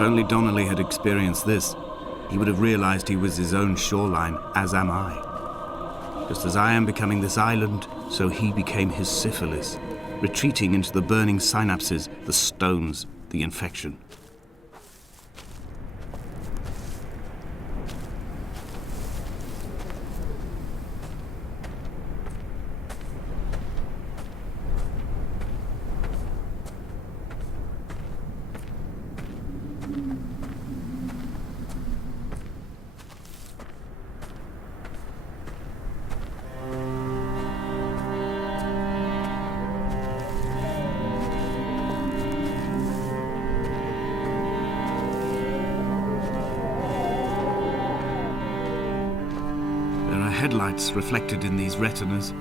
If only Donnelly had experienced this, he would have realized he was his own shoreline, as am I. Just as I am becoming this island, so he became his syphilis, retreating into the burning synapses, the stones, the infection. Headlights reflected in these retinas.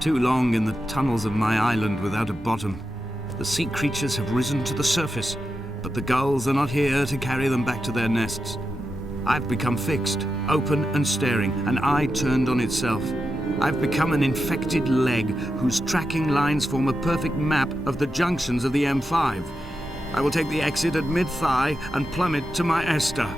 Too long in the tunnels of my island without a bottom. The sea creatures have risen to the surface, but the gulls are not here to carry them back to their nests. I've become fixed, open and staring, an eye turned on itself. I've become an infected leg whose tracking lines form a perfect map of the junctions of the M5. I will take the exit at mid-thigh and plummet to my Esther.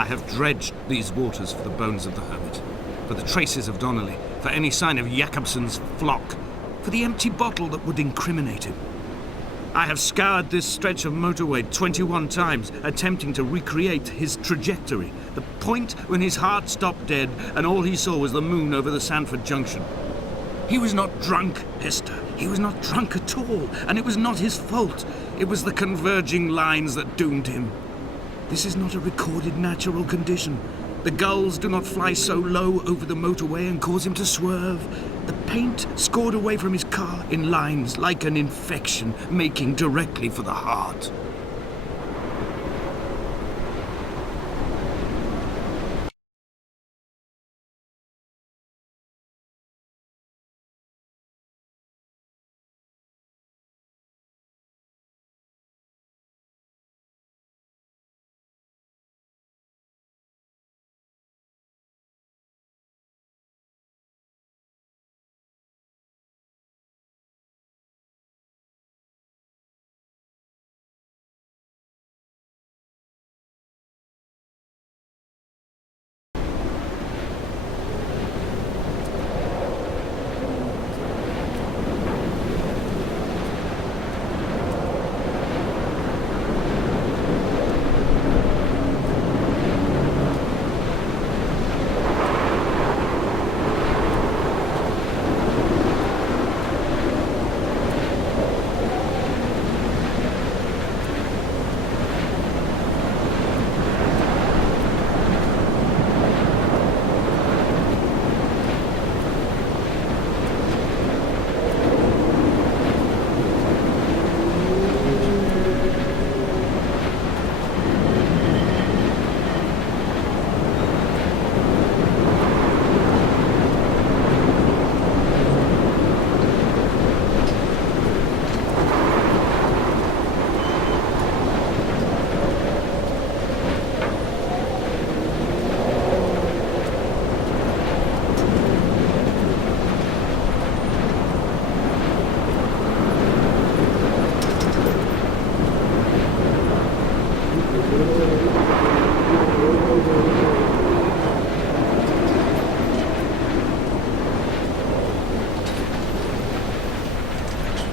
I have dredged these waters for the bones of the hermit, for the traces of Donnelly, for any sign of Jakobsen's flock, for the empty bottle that would incriminate him. I have scoured this stretch of motorway 21 times, attempting to recreate his trajectory, the point when his heart stopped dead and all he saw was the moon over the Sanford Junction. He was not drunk, Esther. He was not drunk at all, and it was not his fault. It was the converging lines that doomed him. This is not a recorded natural condition. The gulls do not fly so low over the motorway and cause him to swerve. The paint scored away from his car in lines like an infection, making directly for the heart.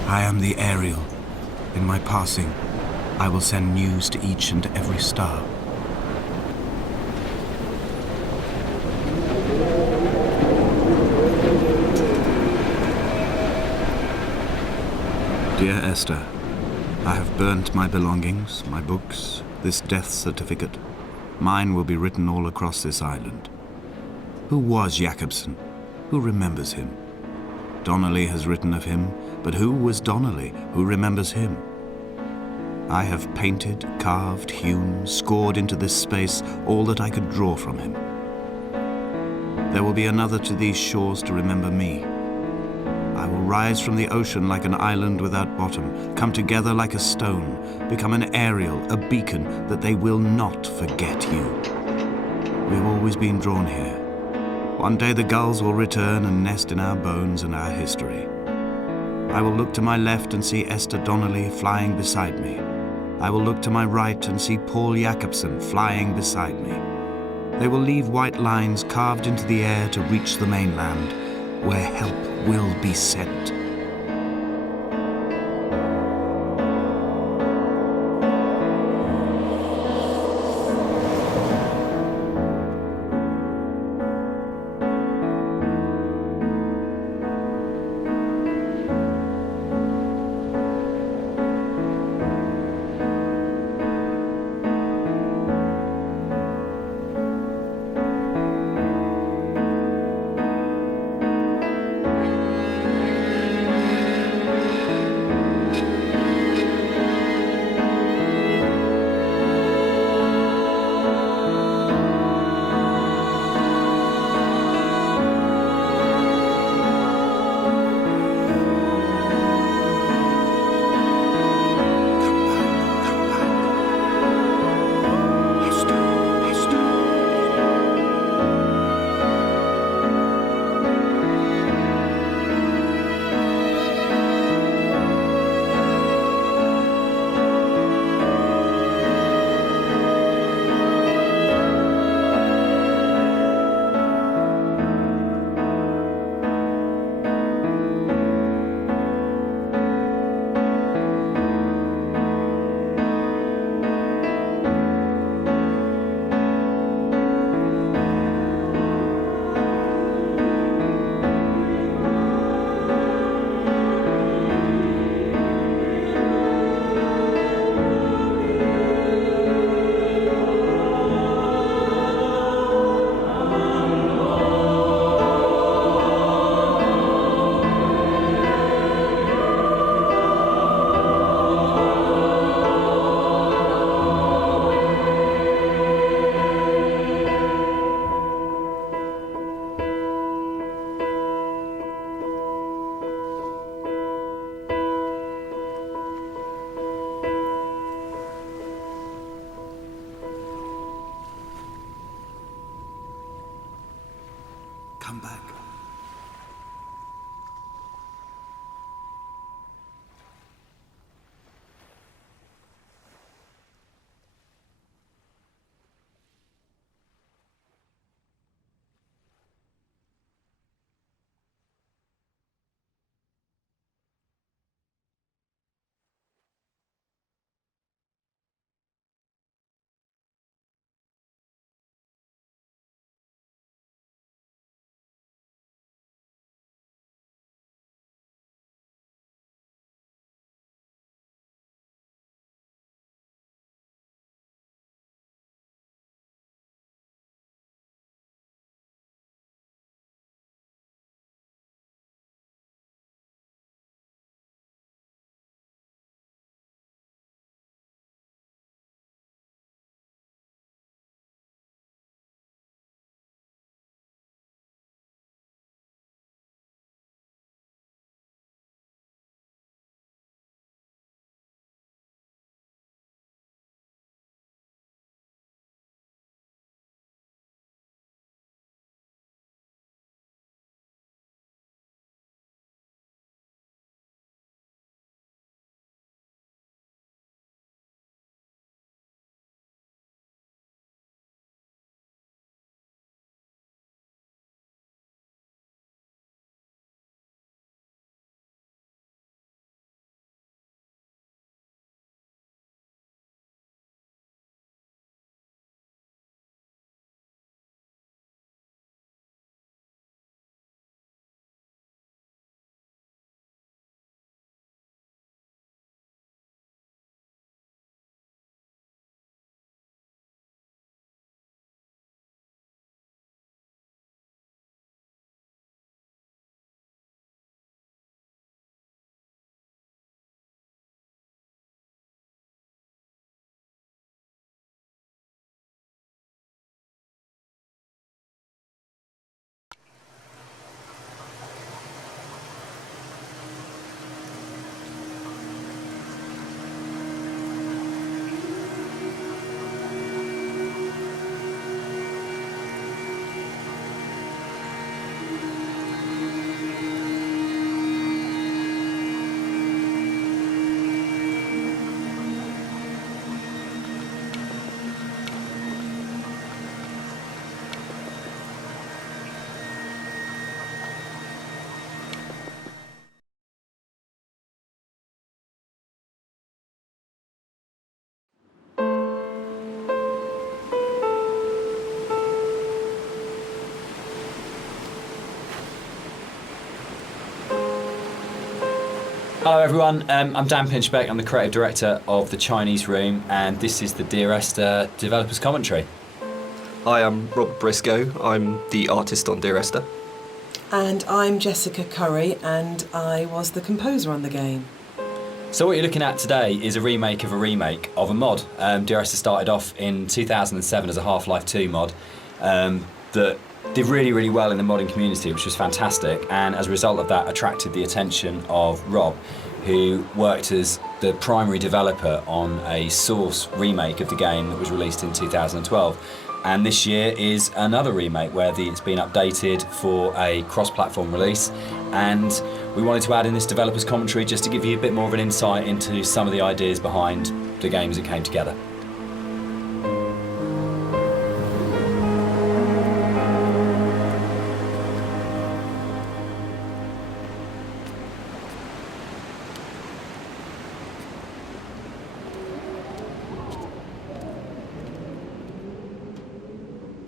I am the Ariel. In my passing, I will send news to each and every star. Dear Esther, I have burnt my belongings, my books, this death certificate. Mine will be written all across this island. Who was Jakobson? Who remembers him? Donnelly has written of him, but who was Donnelly? Who remembers him? I have painted, carved, hewn, scored into this space all that I could draw from him. There will be another to these shores to remember me. I will rise from the ocean like an island without bottom, come together like a stone, become an Ariel, a beacon that they will not forget you. We've always been drawn here. One day the gulls will return and nest in our bones and our history. I will look to my left and see Esther Donnelly flying beside me. I will look to my right and see Paul Jakobson flying beside me. They will leave white lines carved into the air to reach the mainland, where help will be sent. Hello everyone, I'm Dan Pinchbeck, I'm the creative director of the Chinese Room, and this is the Dear Esther developers commentary. Hi, I'm Rob Briscoe. I'm the artist on Dear Esther. And I'm Jessica Curry, and I was the composer on the game. So what you're looking at today is a remake of a mod. Dear Esther started off in 2007 as a Half-Life 2 mod that did really, really well in the modding community, which was fantastic, and as a result of that attracted the attention of Rob, who worked as the primary developer on a Source remake of the game that was released in 2012. And this year is another remake where it's been updated for a cross-platform release, and we wanted to add in this developers commentary just to give you a bit more of an insight into some of the ideas behind the games that came together.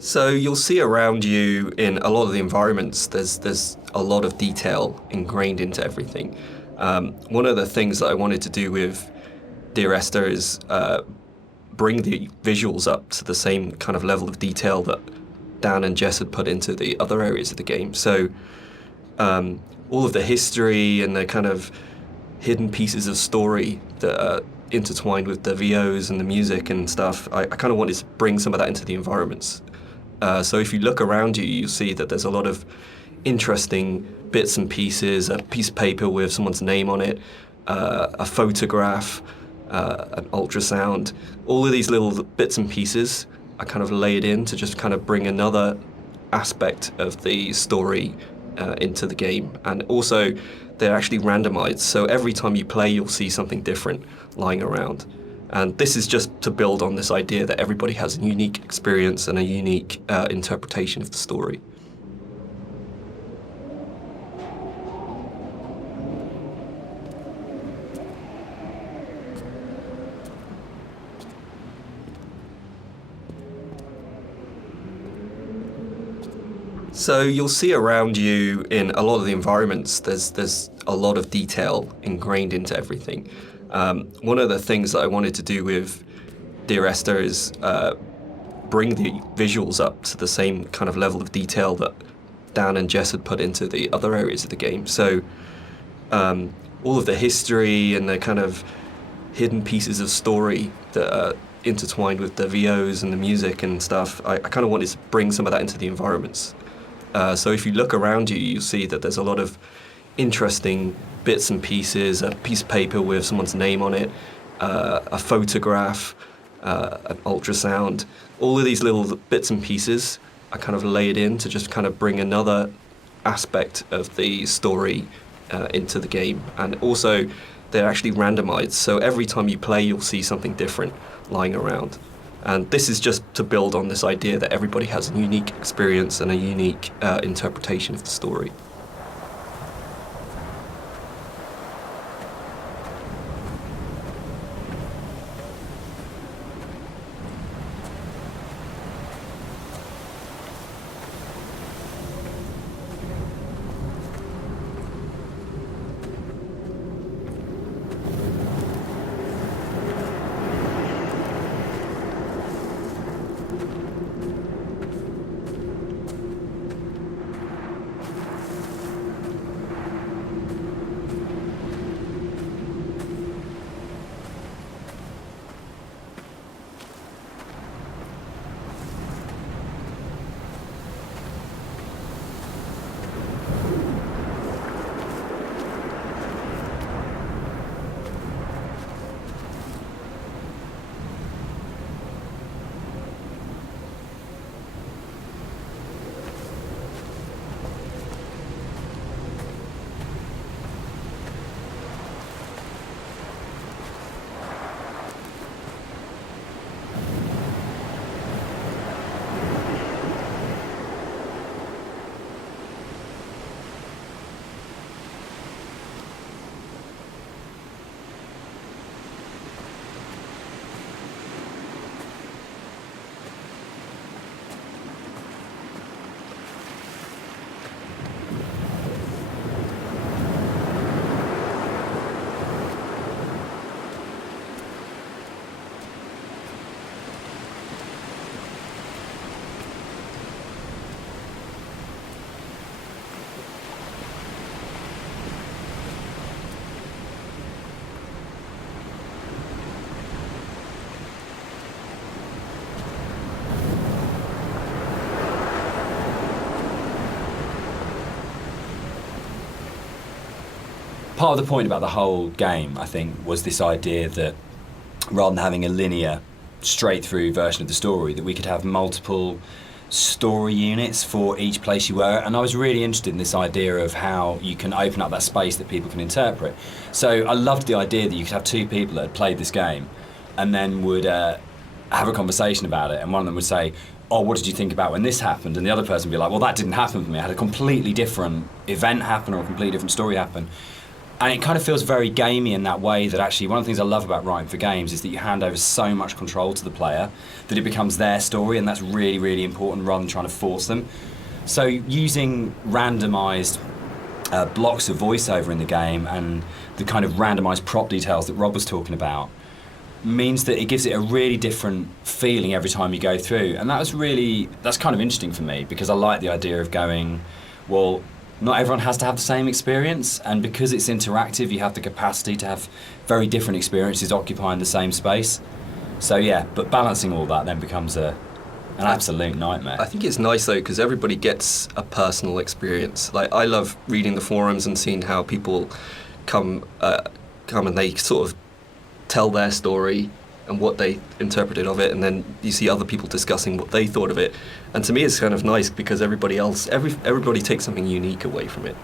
So you'll see around you in a lot of the environments, there's a lot of detail ingrained into everything. One of the things that I wanted to do with Dear Esther is bring the visuals up to the same kind of level of detail that Dan and Jess had put into the other areas of the game. So all of the history and the kind of hidden pieces of story that are intertwined with the VOs and the music and stuff, I kind of wanted to bring some of that into the environments. So if you look around you, you'll see that there's a lot of interesting bits and pieces, a piece of paper with someone's name on it, a photograph, an ultrasound. All of these little bits and pieces are kind of laid in to just kind of bring another aspect of the story into the game. And also, they're actually randomized, so every time you play, you'll see something different lying around. And this is just to build on this idea that everybody has a unique experience and a unique interpretation of the story. So you'll see around you in a lot of the environments, there's a lot of detail ingrained into everything. One of the things that I wanted to do with Dear Esther is bring the visuals up to the same kind of level of detail that Dan and Jess had put into the other areas of the game. So all of the history and the kind of hidden pieces of story that are intertwined with the VOs and the music and stuff, I kind of wanted to bring some of that into the environments. So if you look around you, you'll see that there's a lot of interesting bits and pieces, a piece of paper with someone's name on it, a photograph, an ultrasound. All of these little bits and pieces are kind of laid in to just kind of bring another aspect of the story into the game. And also, they're actually randomized, so every time you play, you'll see something different lying around. And this is just to build on this idea that everybody has a unique experience and a unique interpretation of the story. part of the point about the whole game, I think, was this idea that rather than having a linear, straight-through version of the story, that we could have multiple story units for each place you were. And I was really interested in this idea of how you can open up that space that people can interpret. So I loved the idea that you could have two people that had played this game and then would have a conversation about it, and one of them would say, oh, what did you think about when this happened? And the other person would be like, well, that didn't happen for me. I had a completely different event happen or a completely different story happen. And it kind of feels very gamey in that way, that actually one of the things I love about writing for games is that you hand over so much control to the player that it becomes their story, and that's really, really important rather than trying to force them. So using randomised blocks of voiceover in the game and the kind of randomised prop details that Rob was talking about means that it gives it a really different feeling every time you go through. And that's kind of interesting for me, because I like the idea of going, well, not everyone has to have the same experience, and because it's interactive, you have the capacity to have very different experiences occupying the same space. So yeah, but balancing all that then becomes an absolute nightmare. I think it's nice though, because everybody gets a personal experience. Like, I love reading the forums and seeing how people come and they sort of tell their story and what they interpreted of it, and then you see other people discussing what they thought of it. And to me, it's kind of nice because everybody takes something unique away from it.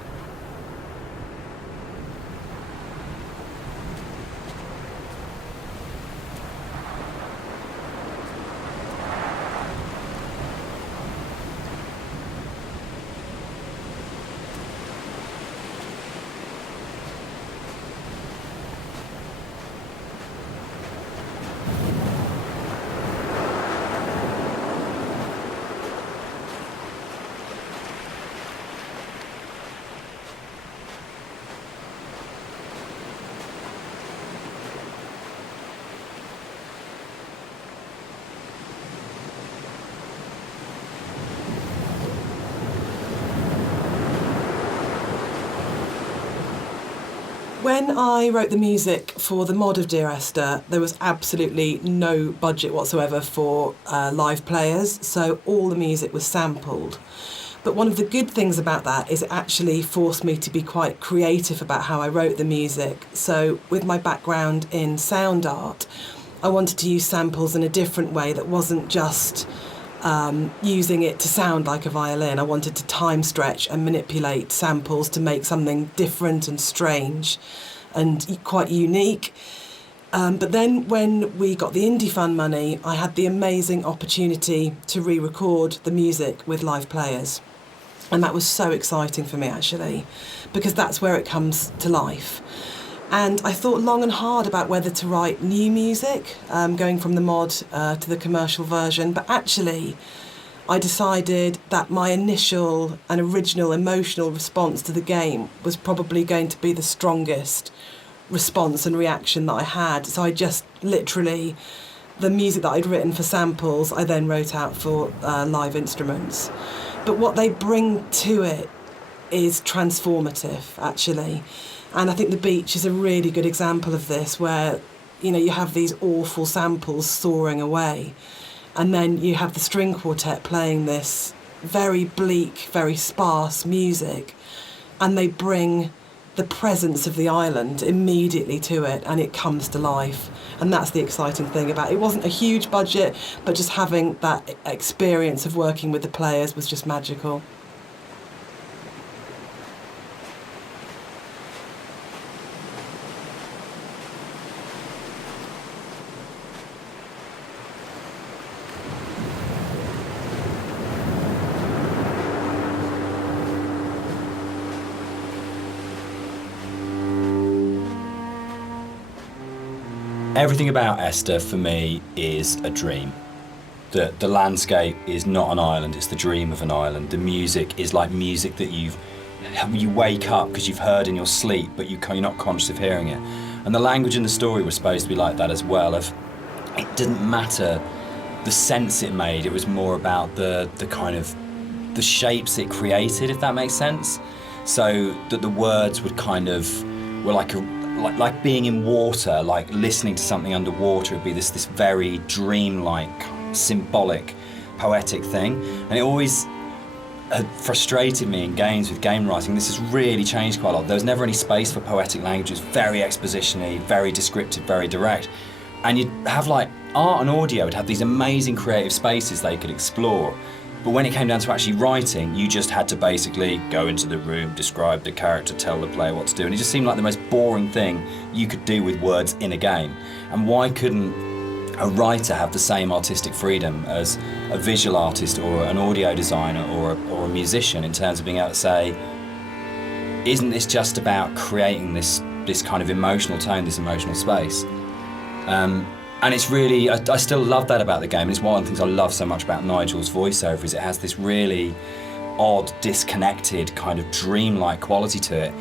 When I wrote the music for the mod of Dear Esther, there was absolutely no budget whatsoever for live players, so all the music was sampled. But one of the good things about that is it actually forced me to be quite creative about how I wrote the music. So with my background in sound art, I wanted to use samples in a different way that wasn't just using it to sound like a violin. I wanted to time stretch and manipulate samples to make something different and strange and quite unique. But then when we got the Indie Fund money, I had the amazing opportunity to re-record the music with live players. And that was so exciting for me, actually, because that's where it comes to life. And I thought long and hard about whether to write new music, going from the mod to the commercial version. But actually, I decided that my initial and original emotional response to the game was probably going to be the strongest response and reaction that I had. So I just literally, the music that I'd written for samples, I then wrote out for live instruments. But what they bring to it is transformative, actually. And I think The Beach is a really good example of this, where, you know, you have these awful samples soaring away, and then you have the string quartet playing this very bleak, very sparse music, and they bring the presence of the island immediately to it, and it comes to life. And that's the exciting thing about it. It wasn't a huge budget, but just having that experience of working with the players was just magical. Everything about Esther for me is a dream. The landscape is not an island, it's the dream of an island. The music is like music that you wake up because you've heard in your sleep, but you're not conscious of hearing it. And the language in the story was supposed to be like that as well. It didn't matter the sense it made, it was more about the kind of the shapes it created, if that makes sense. So that the words would kind of were like being in water, like listening to something underwater. It'd be this very dreamlike, symbolic, poetic thing. And it always, had frustrated me in games with game writing. This has really changed quite a lot. There was never any space for poetic language. It was very exposition-y, very descriptive, very direct. And you'd have like art and audio would have these amazing creative spaces they could explore. But when it came down to actually writing, you just had to basically go into the room, describe the character, tell the player what to do. And it just seemed like the most boring thing you could do with words in a game. And why couldn't a writer have the same artistic freedom as a visual artist or an audio designer or a musician in terms of being able to say, isn't this just about creating this kind of emotional tone, this emotional space? And it's really, I still love that about the game. And it's one of the things I love so much about Nigel's voiceover is it has this really odd, disconnected, kind of dreamlike quality to it,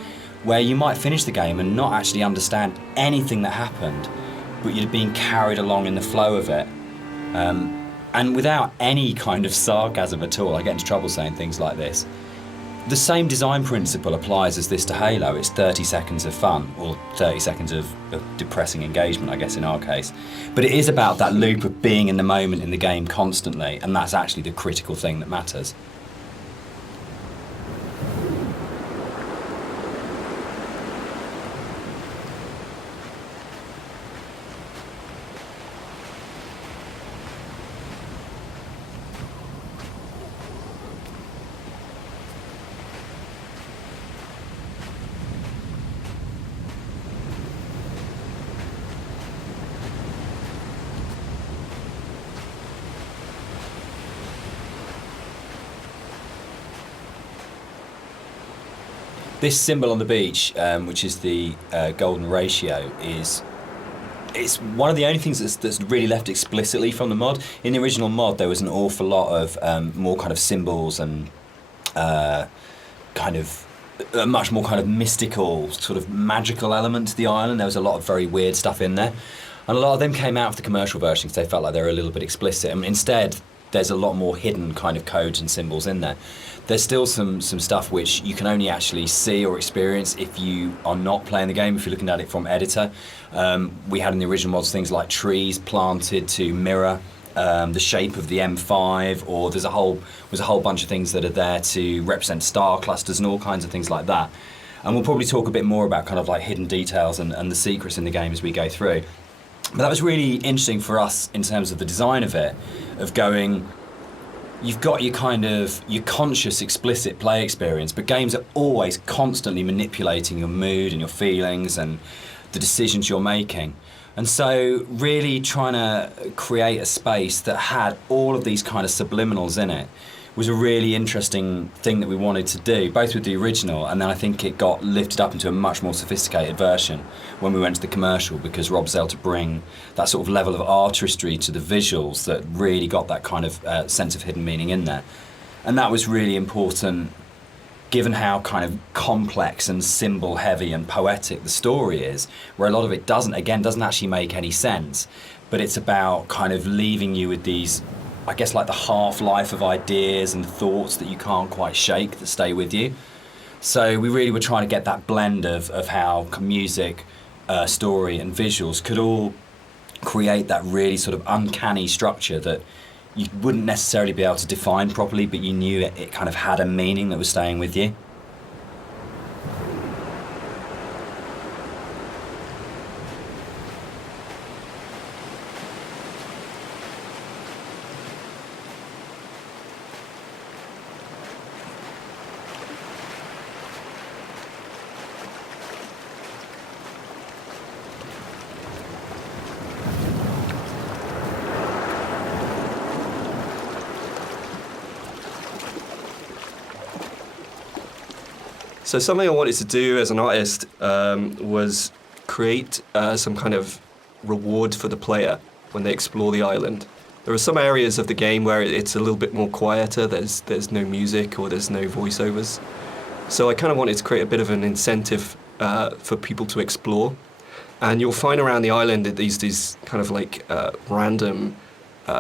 where you might finish the game and not actually understand anything that happened, but you're being carried along in the flow of it. And without any kind of sarcasm at all, I get into trouble saying things like this. The same design principle applies as this to Halo. It's 30 seconds of fun, or 30 seconds of depressing engagement, I guess, in our case. But it is about that loop of being in the moment in the game constantly, and that's actually the critical thing that matters. This symbol on the beach, which is the golden ratio, it's one of the only things that's really left explicitly from the mod. In the original mod, there was an awful lot of more kind of symbols and kind of a much more kind of mystical, sort of magical element to the island. There was a lot of very weird stuff in there. And a lot of them came out of the commercial version because they felt like they were a little bit explicit. And instead, there's a lot more hidden kind of codes and symbols in there. There's still some stuff which you can only actually see or experience if you are not playing the game, if you're looking at it from editor. We had in the original mods things like trees planted to mirror the shape of the M5, or there's a whole bunch of things that are there to represent star clusters and all kinds of things like that. And we'll probably talk a bit more about kind of like hidden details and the secrets in the game as we go through. But that was really interesting for us in terms of the design of it, of going, you've got your kind of, your conscious, explicit play experience, but games are always constantly manipulating your mood and your feelings and the decisions you're making. And so really trying to create a space that had all of these kind of subliminals in it was a really interesting thing that we wanted to do, both with the original, and then I think it got lifted up into a much more sophisticated version when we went to the commercial, because Rob was able to bring that sort of level of artistry to the visuals that really got that kind of sense of hidden meaning in there. And that was really important, given how kind of complex and symbol heavy and poetic the story is, where a lot of it doesn't actually make any sense, but it's about kind of leaving you with these, I guess, like the half-life of ideas and thoughts that you can't quite shake that stay with you. So we really were trying to get that blend of how music, story and visuals could all create that really sort of uncanny structure that you wouldn't necessarily be able to define properly, but you knew it kind of had a meaning that was staying with you. So something I wanted to do as an artist was create some kind of reward for the player when they explore the island. There are some areas of the game where it's a little bit more quieter, there's no music or there's no voiceovers. So I kind of wanted to create a bit of an incentive for people to explore. And you'll find around the island that these kind of like random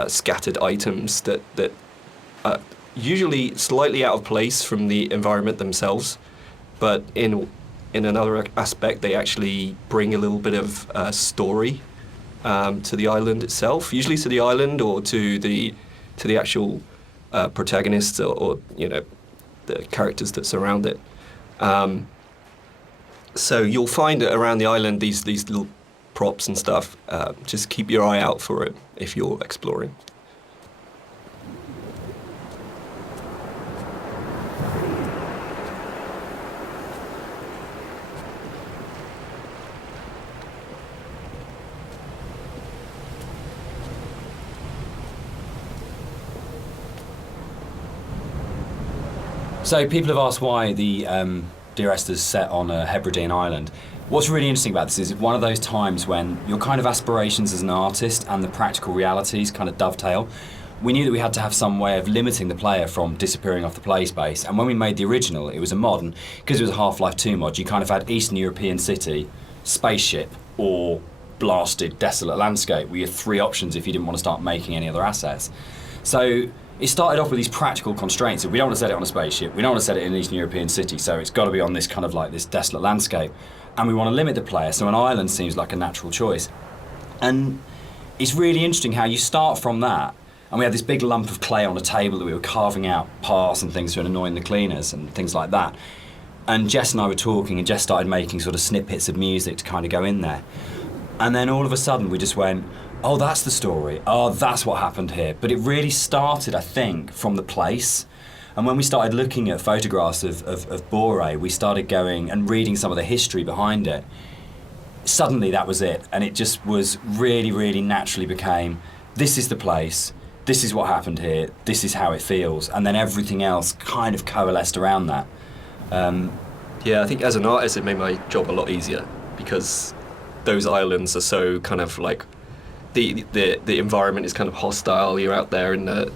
scattered items that are usually slightly out of place from the environment themselves. But in another aspect, they actually bring a little bit of story to the island itself. Usually to the island or to the actual protagonists, or you know, the characters that surround it. So you'll find around the island these little props and stuff. Just keep your eye out for it if you're exploring. So people have asked why the Dear Esther's set on a Hebridean island. What's really interesting about this is it's one of those times when your kind of aspirations as an artist and the practical realities kind of dovetail. We knew that we had to have some way of limiting the player from disappearing off the play space, and when we made the original, it was a mod, and because it was a Half-Life 2 mod, you kind of had Eastern European city, spaceship, or blasted, desolate landscape were your three options if you didn't want to start making any other assets. So it started off with these practical constraints. We don't want to set it on a spaceship, we don't want to set it in an Eastern European city, so it's got to be on this kind of like this desolate landscape. And we want to limit the player, so an island seems like a natural choice. And it's really interesting how you start from that, and we had this big lump of clay on a table that we were carving out paths and things to annoying the cleaners and things like that. And Jess and I were talking, and Jess started making sort of snippets of music to kind of go in there. And then all of a sudden we just went, oh, that's the story. Oh, that's what happened here. But it really started, I think, from the place. And when we started looking at photographs of Boré, we started going and reading some of the history behind it. Suddenly that was it. And it just was really, really naturally became, this is the place, this is what happened here, this is how it feels. And then everything else kind of coalesced around that. Yeah, I think as an artist, it made my job a lot easier because those islands are so kind of like, the environment is kind of hostile. You're out there in the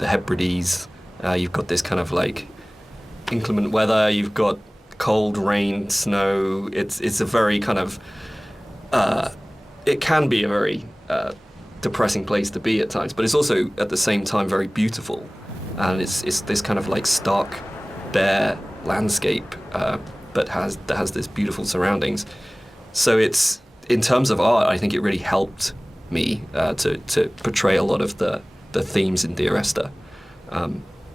Hebrides. You've got this kind of like inclement weather. You've got cold, rain, snow. It's a very kind of it can be a very depressing place to be at times, but it's also at the same time very beautiful, and it's this kind of like stark, bare landscape, but has this beautiful surroundings. So it's, in terms of art, I think it really helped me to portray a lot of the themes in Dear Esther.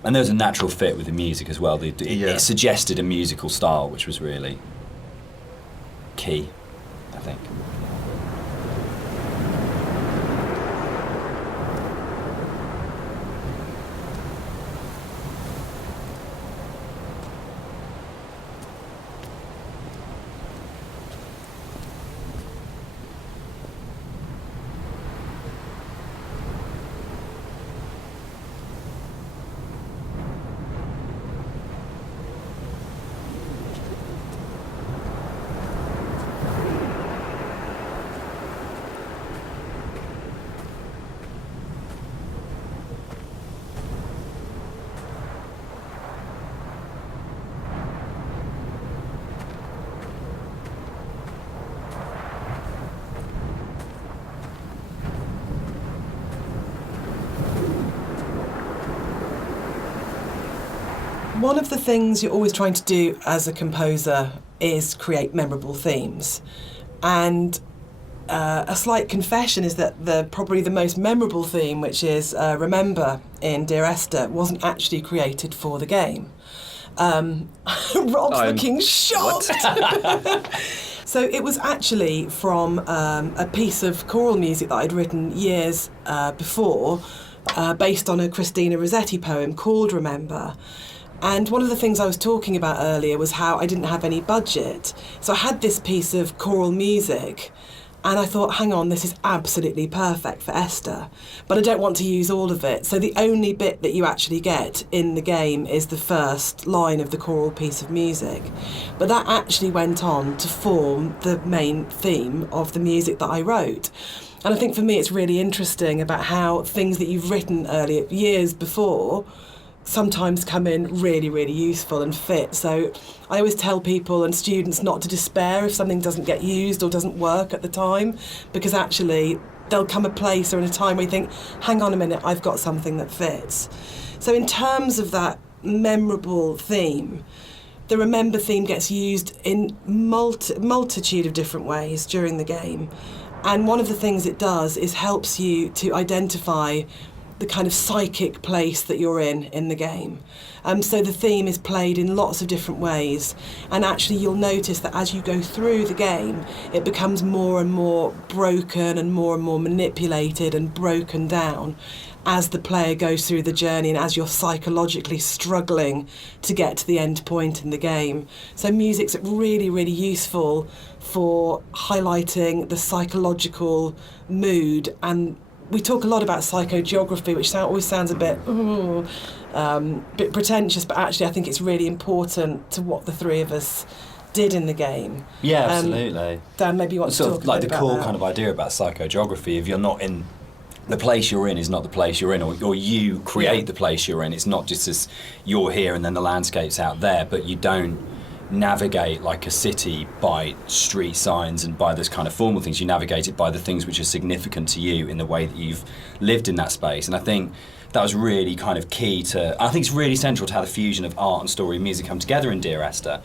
And there was a natural fit with the music as well. It suggested a musical style, which was really key, I think. One of the things you're always trying to do as a composer is create memorable themes. And a slight confession is that probably the most memorable theme, which is Remember in Dear Esther, wasn't actually created for the game. Rob's looking shocked. So it was actually from a piece of choral music that I'd written years before, based on a Christina Rossetti poem called Remember. And one of the things I was talking about earlier was how I didn't have any budget. So I had this piece of choral music, and I thought, hang on, this is absolutely perfect for Esther, but I don't want to use all of it. So the only bit that you actually get in the game is the first line of the choral piece of music. But that actually went on to form the main theme of the music that I wrote. And I think for me it's really interesting about how things that you've written earlier, years before, sometimes come in really, really useful and fit. So I always tell people and students not to despair if something doesn't get used or doesn't work at the time, because actually there'll come a place or in a time where you think, hang on a minute, I've got something that fits. So in terms of that memorable theme, the Remember theme gets used in multitude of different ways during the game. And one of the things it does is helps you to identify the kind of psychic place that you're in the game. So the theme is played in lots of different ways, and actually you'll notice that as you go through the game, it becomes more and more broken and more manipulated and broken down as the player goes through the journey and as you're psychologically struggling to get to the end point in the game. So music's really, really useful for highlighting the psychological mood, and we talk a lot about psychogeography, which always sounds a bit pretentious, but actually I think it's really important to what the three of us did in the game. Yeah, absolutely. Dan, maybe you want to sort talk of like a bit the about core that. kind of idea about psychogeography. If you're not in the place you're in, is not the place you're in, or you create the place you're in. It's not just as you're here and then the landscape's out there, but you don't navigate like a city by street signs and by those kind of formal things. You navigate it by the things which are significant to you in the way that you've lived in that space. And I think that was really kind of key to, I think it's really central to how the fusion of art and story and music come together in Dear Esther,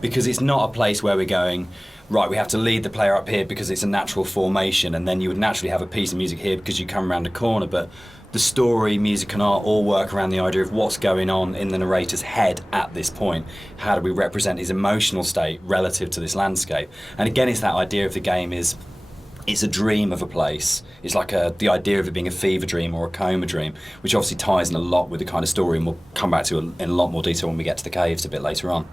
because it's not a place where we're going, right, we have to lead the player up here because it's a natural formation, and then you would naturally have a piece of music here because you come around a corner. But the story, music and art all work around the idea of what's going on in the narrator's head at this point. How do we represent his emotional state relative to this landscape? And again, it's that idea of the game is, it's a dream of a place. It's like the idea of it being a fever dream or a coma dream, which obviously ties in a lot with the kind of story, and we'll come back to in a lot more detail when we get to the caves a bit later on.